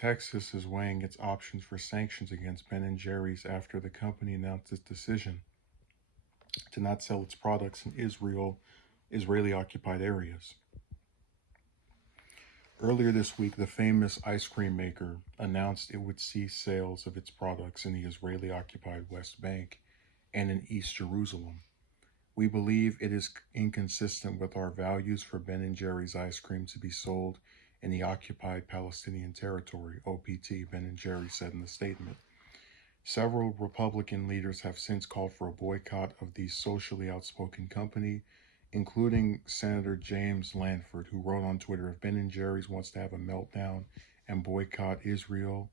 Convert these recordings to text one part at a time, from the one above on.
Texas is weighing its options for sanctions against Ben& Jerry's after the company announced its decision to not sell its products in Israeli-occupied areas. Earlier this week, the famous ice cream maker announced it would cease sales of its products in the Israeli-occupied West Bank and in East Jerusalem. We believe it is inconsistent with our values for Ben& Jerry's ice cream to be sold in the occupied Palestinian territory, OPT, Ben& Jerry said in the statement. Several Republican leaders have since called for a boycott of the socially outspoken company, including Senator James Lanford, who wrote on Twitter, "If Ben& Jerry's wants to have a meltdown and boycott Israel,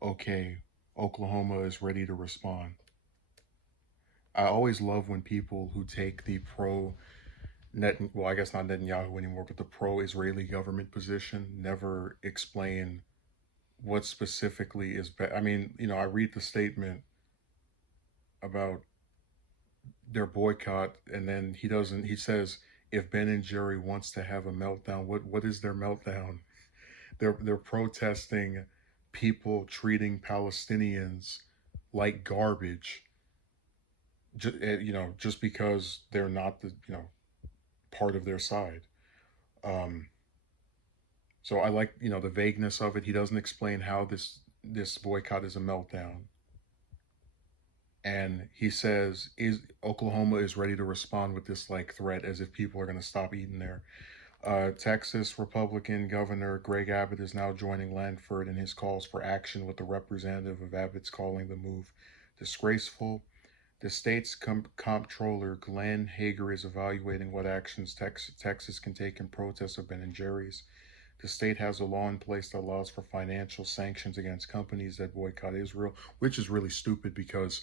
okay, Oklahoma is ready to respond." I always love when people who take the well, I guess not Netanyahu anymore, but the pro-Israeli government position never explain what specifically is I mean, I read the statement about their boycott, and then he says, if Ben& Jerry wants to have a meltdown, what is their meltdown? They're protesting people treating Palestinians like garbage, just because they're not part of their side. Um, so I like, the vagueness of it. He doesn't explain how this boycott is a meltdown. And he says, is Oklahoma is ready to respond with this like threat, as if people are going to stop eating there. Texas Republican Governor Greg Abbott is now joining Lanford in his calls for action, with the representative of Abbott's calling the move disgraceful. The state's comptroller Glenn Hager is evaluating what actions Texas can take in protest of Ben& Jerry's. The state has a law in place that allows for financial sanctions against companies that boycott Israel, which is really stupid because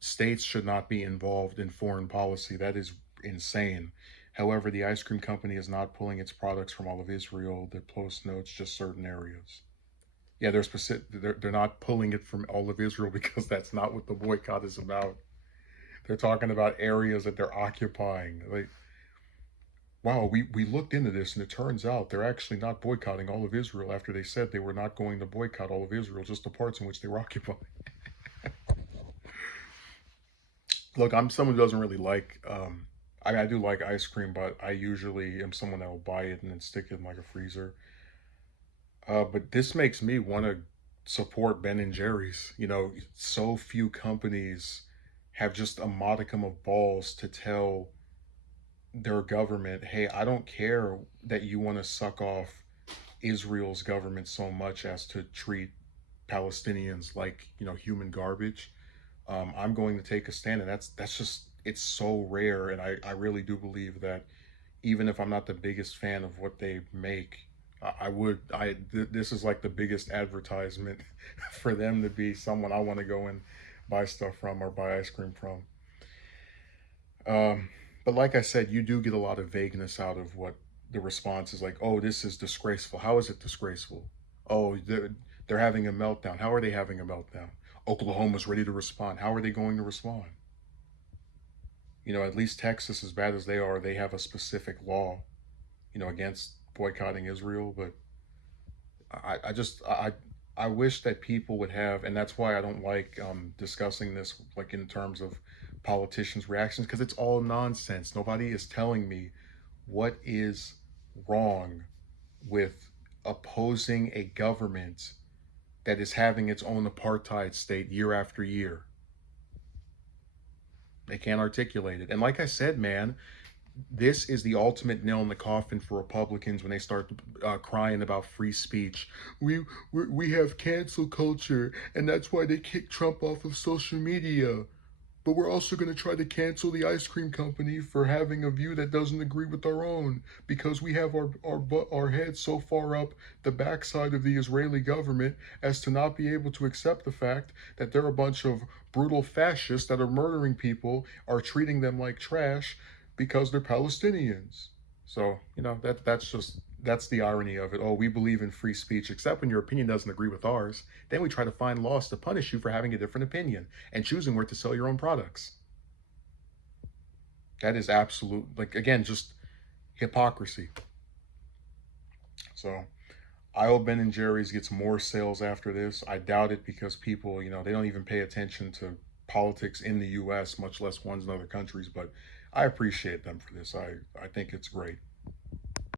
states should not be involved in foreign policy. That is insane. However, the ice cream company is not pulling its products from all of Israel. The post notes just certain areas. Yeah, they're not pulling it from all of Israel because that's not what the boycott is about. They're talking about areas that they're occupying. Like, wow, we looked into this, and it turns out they're actually not boycotting all of Israel after they said they were not going to boycott all of Israel, just the parts in which they were occupying. Look, I'm someone who doesn't really like. I do like ice cream, but I usually am someone that will buy it and then stick it in like a freezer. But this makes me want to support Ben& Jerry's. So few companies have just a modicum of balls to tell their government, hey, I don't care that you want to suck off Israel's government so much as to treat Palestinians like, human garbage. I'm going to take a stand, and that's just, it's so rare. And I really do believe that even if I'm not the biggest fan of what they make, this is like the biggest advertisement for them to be someone I want to go and buy stuff from or buy ice cream from. But like I said, you do get a lot of vagueness out of what the response is. Like, oh, this is disgraceful. How is it disgraceful? Oh, they're having a meltdown. How are they having a meltdown? Oklahoma's ready to respond. How are they going to respond? At least Texas, as bad as they are, they have a specific law, against boycotting Israel. But I wish that people would have, and that's why I don't like discussing this like in terms of politicians' reactions, because it's all nonsense. Nobody is telling me what is wrong with opposing a government that is having its own apartheid state year after year. They can't articulate it. And like I said, man, this is the ultimate nail in the coffin for Republicans when they start crying about free speech. We have cancel culture, and that's why they kicked Trump off of social media. But we're also going to try to cancel the ice cream company for having a view that doesn't agree with our own, because we have our heads so far up the backside of the Israeli government as to not be able to accept the fact that they're a bunch of brutal fascists that are murdering people, are treating them like trash because they're Palestinians. So, that's the irony of it. Oh, we believe in free speech, except when your opinion doesn't agree with ours. Then we try to find laws to punish you for having a different opinion and choosing where to sell your own products. That is absolute, like, again, just hypocrisy. So Isle Ben and Jerry's gets more sales after this. I doubt it because people, they don't even pay attention to politics in the U.S., much less ones in other countries. But I appreciate them for this. I think it's great.